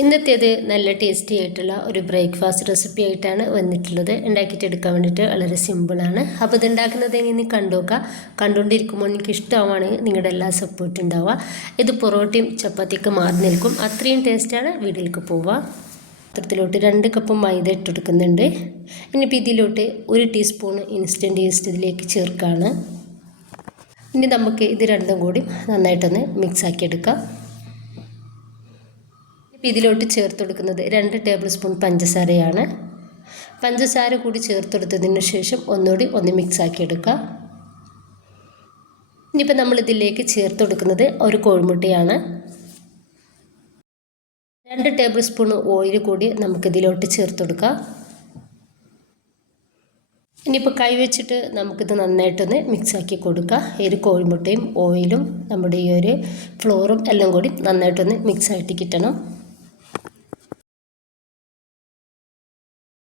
ഇന്നത്തേത് നല്ല ടേസ്റ്റി ആയിട്ടുള്ള ഒരു ബ്രേക്ക്ഫാസ്റ്റ് റെസിപ്പി ആയിട്ടാണ് വന്നിട്ടുള്ളത്. ഉണ്ടാക്കിയിട്ട് എടുക്കാൻ വേണ്ടിയിട്ട് വളരെ സിമ്പിളാണ്. അപ്പോൾ ഇത് ഉണ്ടാക്കുന്നത് എങ്ങനെ കണ്ടുനോക്കുക. കണ്ടുകൊണ്ടിരിക്കുമ്പോൾ എനിക്ക് ഇഷ്ടമാണെങ്കിൽ നിങ്ങളുടെ എല്ലാ സപ്പോർട്ടും ഉണ്ടാവുക. ഇത് പൊറോട്ടയും ചപ്പാത്തിയൊക്കെ മാറി നിൽക്കും, അത്രയും ടേസ്റ്റാണ്. വീട്ടിലേക്ക് പോവുക. പാത്രത്തിലോട്ട് 2 കപ്പ് മൈദ ഇട്ടെടുക്കുന്നുണ്ട്. ഇനിയിപ്പോൾ ഇതിലോട്ട് 1 ടീസ്പൂൺ ഇൻസ്റ്റൻറ്റ് ഈസ്റ്റ് ഇതിലേക്ക് ചേർക്കുകയാണ്. ഇനി നമുക്ക് ഇത് രണ്ടും കൂടി നന്നായിട്ടൊന്ന് മിക്സാക്കി എടുക്കാം. ഇതിലോട്ട് ചേർത്ത് കൊടുക്കുന്നത് 2 ടേബിൾ സ്പൂൺ പഞ്ചസാരയാണ്. പഞ്ചസാര കൂടി ചേർത്തെടുത്തതിന് ശേഷം ഒന്നുകൂടി ഒന്ന് മിക്സാക്കി എടുക്കുക. ഇനിയിപ്പോൾ നമ്മളിതിലേക്ക് ചേർത്ത് കൊടുക്കുന്നത് ഒരു കോഴിമുട്ടയാണ്. 2 ടേബിൾ സ്പൂൺ ഓയിൽ കൂടി നമുക്കിതിലോട്ട് ചേർത്ത് കൊടുക്കാം. ഇനിയിപ്പോൾ കൈ വെച്ചിട്ട് നമുക്കിത് നന്നായിട്ടൊന്ന് മിക്സാക്കി കൊടുക്കുക. ഈ ഒരു കോഴിമുട്ടയും ഓയിലും നമ്മുടെ ഈ ഒരു ഫ്ലോറും എല്ലാം കൂടി നന്നായിട്ടൊന്ന് മിക്സായിട്ട് കിട്ടണം.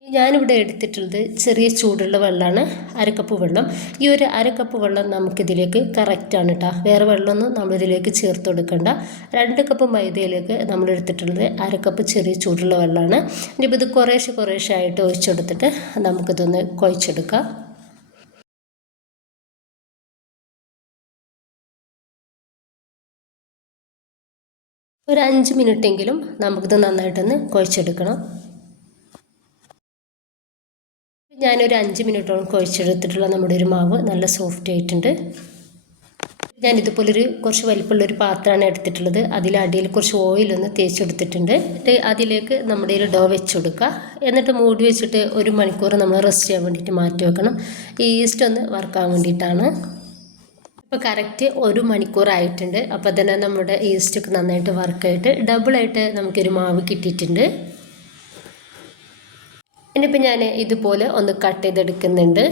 ഞാനിവിടെ എടുത്തിട്ടുള്ളത് ചെറിയ ചൂടുള്ള വെള്ളമാണ്, 1/2 കപ്പ് വെള്ളം. ഈ ഒരു 1/2 കപ്പ് വെള്ളം നമുക്കിതിലേക്ക് കറക്റ്റാണ് കേട്ടോ. വേറെ വെള്ളമൊന്നും നമ്മളിതിലേക്ക് ചേർത്ത് കൊടുക്കണ്ട. 2 കപ്പ് മൈദയിലേക്ക് നമ്മൾ എടുത്തിട്ടുള്ളത് 1/2 കപ്പ് ചെറിയ ചൂടുള്ള വെള്ളമാണ്. ഇനിയിപ്പോൾ ഇത് കുറേശ്ശെ ആയിട്ട് ഒഴിച്ചെടുത്തിട്ട് നമുക്കിതൊന്ന് കുഴച്ചെടുക്കാം. ഒരു 5 മിനിറ്റെങ്കിലും നമുക്കിത് നന്നായിട്ടൊന്ന് കുഴച്ചെടുക്കണം. ഞാനൊരു 5 മിനിറ്റോളം കുഴച്ചെടുത്തിട്ടുള്ള നമ്മുടെ ഒരു മാവ് നല്ല സോഫ്റ്റ് ആയിട്ടുണ്ട്. ഞാനിതുപോലൊരു കുറച്ച് വലിപ്പമുള്ളൊരു പാത്രമാണ് എടുത്തിട്ടുള്ളത്. അതിലടിയിൽ കുറച്ച് ഓയിലൊന്ന് തേച്ചെടുത്തിട്ടുണ്ട്. അതിലേക്ക് നമ്മുടെ ഒരു ഡോ വെച്ച് കൊടുക്കുക. എന്നിട്ട് മൂടി വെച്ചിട്ട് 1 മണിക്കൂർ നമ്മൾ റെസ്റ്റ് ചെയ്യാൻ വേണ്ടിയിട്ട് മാറ്റി വെക്കണം. ഈ ഈസ്റ്റ് ഒന്ന് വറുക്കാൻ വേണ്ടിയിട്ടാണ്. ഇപ്പോൾ കറക്റ്റ് 1 മണിക്കൂർ ആയിട്ടുണ്ട്. അപ്പോൾ തന്നെ നമ്മുടെ ഈസ്റ്റൊക്കെ നന്നായിട്ട് വർക്കായിട്ട് ഡബിളായിട്ട് നമുക്കൊരു മാവ് കിട്ടിയിട്ടുണ്ട്. ഇനിയിപ്പോൾ ഞാൻ ഇതുപോലെ ഒന്ന് കട്ട് ചെയ്തെടുക്കുന്നുണ്ട്.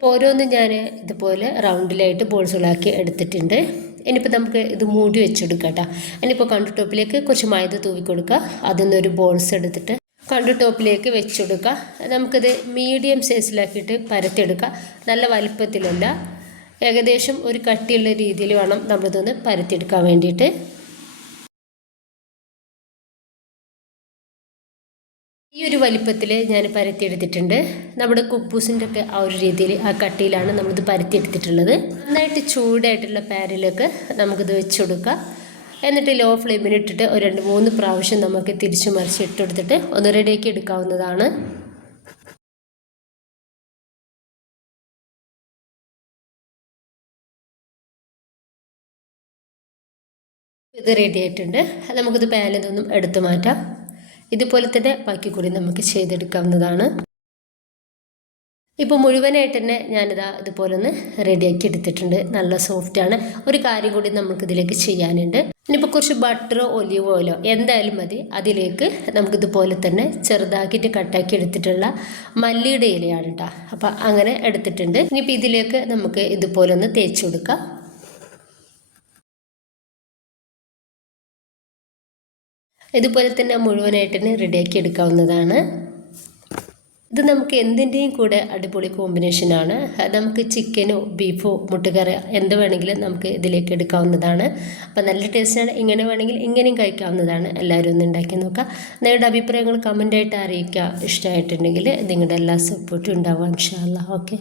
ഓരോന്നും ഞാൻ ഇതുപോലെ റൗണ്ടിലായിട്ട് ബോൾസുകളാക്കി എടുത്തിട്ടുണ്ട്. ഇനിയിപ്പോൾ നമുക്ക് ഇത് മൂടി വെച്ചെടുക്കാം കേട്ടോ. ഇനിയിപ്പോൾ കൗണ്ടർ ടോപ്പിലേക്ക് കുറച്ച് മൈദ തൂവി കൊടുക്കുക. അതിന്നൊരു ബോൾസ് എടുത്തിട്ട് കൗണ്ടർ ടോപ്പിലേക്ക് വെച്ചെടുക്കുക. നമുക്കിത് മീഡിയം സൈസിലാക്കിയിട്ട് പരത്തിയെടുക്കുക. നല്ല വലിപ്പത്തിലല്ല, ഏകദേശം ഒരു കട്ടിയുള്ള രീതിയിൽ വേണം നമ്മളിതൊന്ന് പരത്തിയെടുക്കാൻ വേണ്ടിയിട്ട്. ഈ ഒരു വലിപ്പത്തിൽ ഞാൻ പരത്തിയെടുത്തിട്ടുണ്ട്. നമ്മുടെ കുബൂസിൻ്റെ ഒക്കെ ആ ഒരു രീതിയിൽ ആ കട്ടിയിലാണ് നമ്മളിത് പരത്തിയെടുത്തിട്ടുള്ളത്. നന്നായിട്ട് ചൂടായിട്ടുള്ള പാനിലേക്ക് നമുക്കിത് വെച്ച് കൊടുക്കാം. എന്നിട്ട് ലോ ഫ്ലെയിമിൽ ഇട്ടിട്ട് ഒരു 2-3 പ്രാവശ്യം നമുക്ക് തിരിച്ചു മറിച്ച് ഇട്ടെടുത്തിട്ട് ഒന്ന് റെഡിയാക്കി എടുക്കാവുന്നതാണ്. ഇത് റെഡി ആയിട്ടുണ്ട്. നമുക്കിത് പാനിൽ നിന്നും എടുത്തു മാറ്റാം. ഇതുപോലെ തന്നെ ബാക്കി കൂടി നമുക്ക് ചെയ്തെടുക്കാവുന്നതാണ്. ഇപ്പോൾ മുഴുവനായിട്ട് തന്നെ ഞാനിതാ ഇതുപോലെ ഒന്ന് റെഡിയാക്കി എടുത്തിട്ടുണ്ട്. നല്ല സോഫ്റ്റാണ്. ഒരു കാര്യം കൂടി നമുക്കിതിലേക്ക് ചെയ്യാനുണ്ട്. ഇനിയിപ്പോൾ കുറച്ച് ബട്ടറോ ഒലിവ് ഓയിലോ എന്തായാലും മതി. അതിലേക്ക് നമുക്കിതുപോലെ തന്നെ ചെറുതാക്കിയിട്ട് കട്ടാക്കി എടുത്തിട്ടുള്ള മല്ലിയുടെ ഇലയാണ് കേട്ടോ. അപ്പോൾ അങ്ങനെ എടുത്തിട്ടുണ്ട്. ഇനിയിപ്പോൾ ഇതിലേക്ക് നമുക്ക് ഇതുപോലെ ഒന്ന് തേച്ച് കൊടുക്കാം. ഇതുപോലെ തന്നെ മുഴുവനായിട്ട് തന്നെ റെഡിയാക്കി എടുക്കാവുന്നതാണ്. ഇത് നമുക്ക് എന്തിൻ്റെയും കൂടെ അടിപൊളി കോമ്പിനേഷനാണ്. നമുക്ക് ചിക്കനോ ബീഫോ മുട്ടക്കറി എന്ത് വേണമെങ്കിലും നമുക്ക് ഇതിലേക്ക് എടുക്കാവുന്നതാണ്. അപ്പോൾ നല്ല ടേസ്റ്റാണ്. ഇങ്ങനെ വേണമെങ്കിൽ ഇങ്ങനെയും കഴിക്കാവുന്നതാണ്. എല്ലാവരും ഒന്ന് ഉണ്ടാക്കി നോക്കുക. നിങ്ങളുടെ അഭിപ്രായങ്ങൾ കമൻ്റായിട്ട് അറിയിക്കുക. ഇഷ്ടമായിട്ടുണ്ടെങ്കിൽ നിങ്ങളുടെ എല്ലാ സപ്പോർട്ടും ഉണ്ടാവുക ഇൻഷാ അല്ലാഹ്. ഓക്കെ.